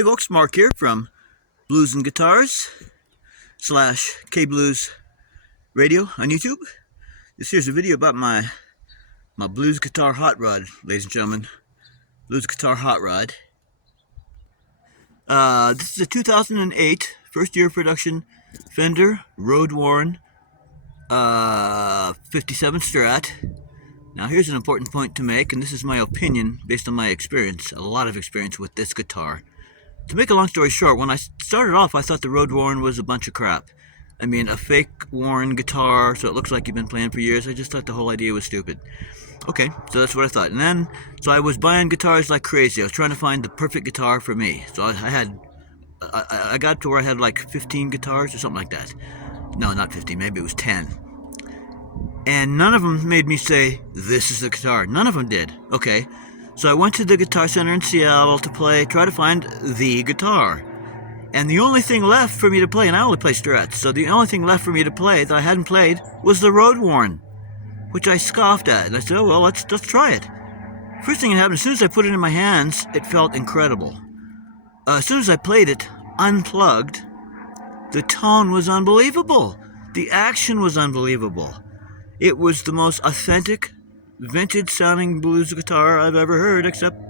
Hey folks, Mark here from Blues and Guitars / K-Blues Radio on YouTube. This here's a video about my blues guitar hot rod, ladies and gentlemen. Blues guitar hot rod. This is a 2008 first year production Fender road-worn 57 Strat. Now here's an important point to make, and this is my opinion based on my experience, a lot of experience with this guitar. To make a long story short, when I started off, I thought the road-worn was a bunch of crap. I mean, a fake worn guitar, so it looks like you've been playing for years. I just thought the whole idea was stupid. Okay, so that's what I thought. And then, so I was buying guitars like crazy. I was trying to find the perfect guitar for me. So I got to where I had like 15 guitars or something like that. No, not 15, maybe it was 10. And none of them made me say, this is the guitar. None of them did. Okay. So I went to the Guitar Center in Seattle to try to find the guitar. And the only thing left for me to play, and I only play Strats, so the only thing left for me to play that I hadn't played was the road-worn, which I scoffed at. And I said, oh, well, let's try it. First thing that happened, as soon as I put it in my hands, it felt incredible. As soon as I played it, unplugged, the tone was unbelievable. The action was unbelievable. It was the most authentic, vintage-sounding blues guitar I've ever heard, except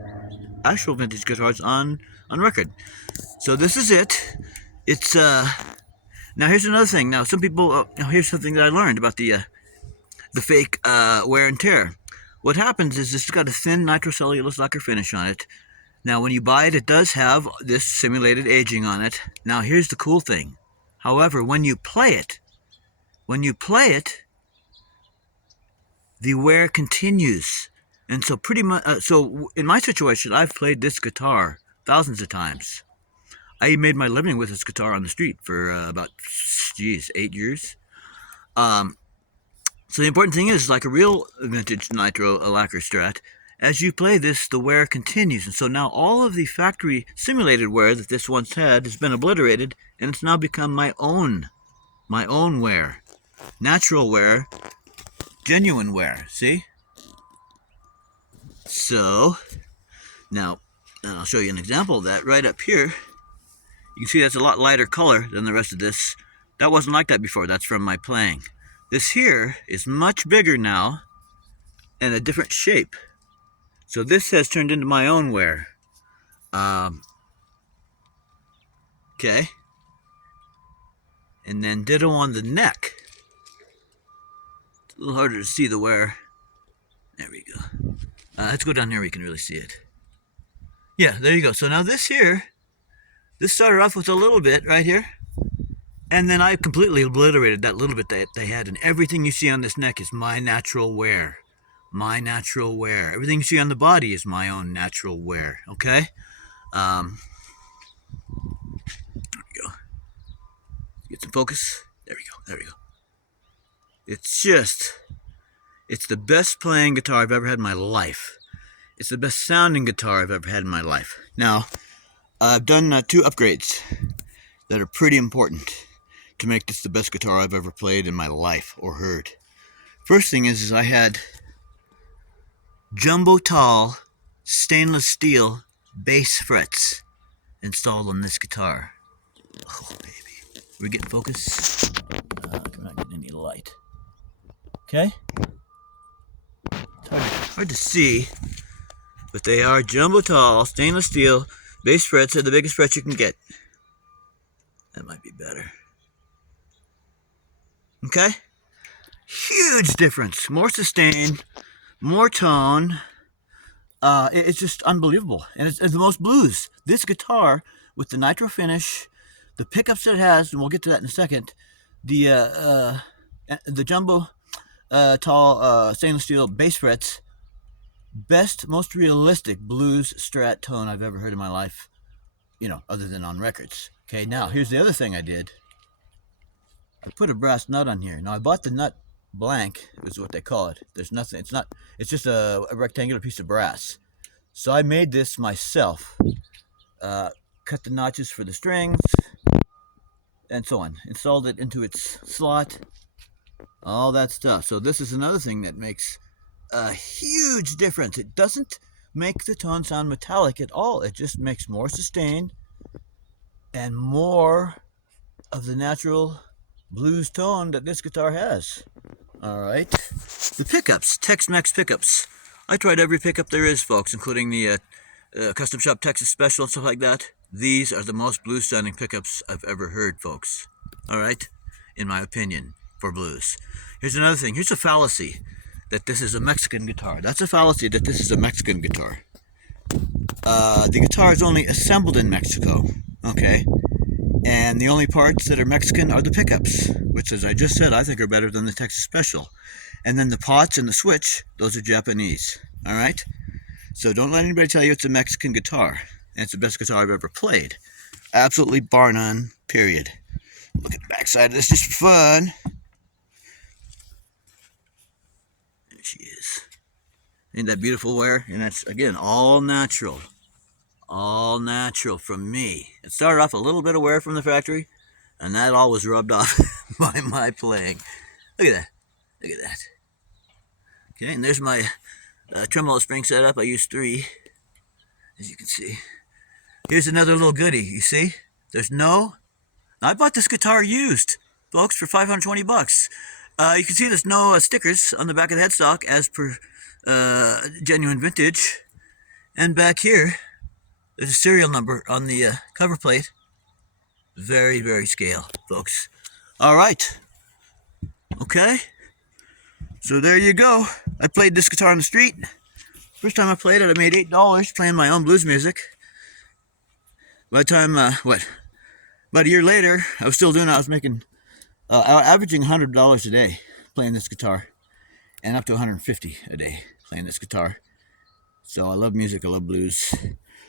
actual vintage guitars on record. So this is it. It's now here's another thing. Now some people, here's something that I learned about the fake wear and tear. What happens is this has got a thin nitrocellulose lacquer finish on it. Now when you buy it, it does have this simulated aging on it. Now here's the cool thing. However, when you play it, the wear continues. And so pretty much, so in my situation, I've played this guitar thousands of times. I made my living with this guitar on the street for about, 8 years. So the important thing is, like a real vintage nitro lacquer Strat, as you play this, the wear continues. And so now all of the factory simulated wear that this once had has been obliterated, and it's now become my own wear. Natural wear. Genuine wear, see? So, now, and I'll show you an example of that right up here. You can see that's a lot lighter color than the rest of this. That wasn't like that before, that's from my playing. This here is much bigger now and a different shape. So this has turned into my own wear. Okay. And then ditto on the neck. A little harder to see the wear. There we go. Let's go down here where you can really see it. Yeah, there you go. So now this here, this started off with a little bit right here. And then I completely obliterated that little bit that they had. And everything you see on this neck is my natural wear. My natural wear. Everything you see on the body is my own natural wear. Okay? There we go. Get some focus. There we go. There we go. It's the best playing guitar I've ever had in my life. It's the best sounding guitar I've ever had in my life. Now, I've done 2 upgrades that are pretty important to make this the best guitar I've ever played in my life or heard. First thing is I had jumbo tall stainless steel bass frets installed on this guitar. Oh, baby. We're getting focus. I'm not getting any light. Okay? It's hard to see, but they are jumbo tall, stainless steel, bass frets are the biggest frets you can get. That might be better. Okay? Huge difference. More sustain, more tone. It's just unbelievable. And it's the most blues. This guitar, with the nitro finish, the pickups that it has, and we'll get to that in a second, the jumbo tall stainless steel bass frets, best, most realistic blues Strat tone I've ever heard in my life, other than on records. Okay, now here's the other thing I did. I put a brass nut on here. Now I bought the nut blank, is what they call it. There's nothing, it's just a rectangular piece of brass. So I made this myself. Cut the notches for the strings, and so on. Installed it into its slot. All that stuff. So this is another thing that makes a huge difference. It doesn't make the tone sound metallic at all. It just makes more sustain, and more of the natural blues tone that this guitar has. All right. The pickups, Tex-Mex pickups. I tried every pickup there is, folks, including the Custom Shop Texas Special and stuff like that. These are the most blues sounding pickups I've ever heard, folks. All right, in my opinion, for blues. Here's another thing. Here's a fallacy that this is a Mexican guitar. That's a fallacy that this is a Mexican guitar. The guitar is only assembled in Mexico, okay? And the only parts that are Mexican are the pickups, which, as I just said, I think are better than the Texas Special. And then the pots and the switch, those are Japanese, all right? So don't let anybody tell you it's a Mexican guitar. And it's the best guitar I've ever played. Absolutely bar none, period. Look at the backside of this just for fun. There she is. Ain't that beautiful wear? And that's, again, all natural. All natural from me. It started off a little bit of wear from the factory, and that all was rubbed off by my playing. Look at that. Look at that. Okay, and there's my tremolo spring setup. I used 3, as you can see. Here's another little goodie, you see? I bought this guitar used, folks, for 520 bucks. You can see there's no stickers on the back of the headstock as per genuine vintage. And back here, there's a serial number on the cover plate. Very, very scale, folks. All right. Okay. So there you go. I played this guitar on the street. First time I played it, I made $8 playing my own blues music. By the time, about a year later, I was still doing it. I was making, averaging $100 a day playing this guitar, and up to $150 a day playing this guitar. So I love music, I love blues.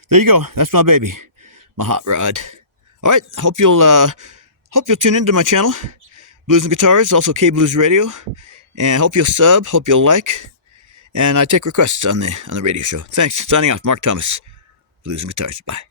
There you go. That's my baby, my hot rod. All right. Hope you'll tune into my channel, Blues and Guitars, also K Blues Radio, and hope you'll sub, hope you'll like, and I take requests on the radio show. Thanks. Signing off, Mark Thomas, Blues and Guitars. Bye.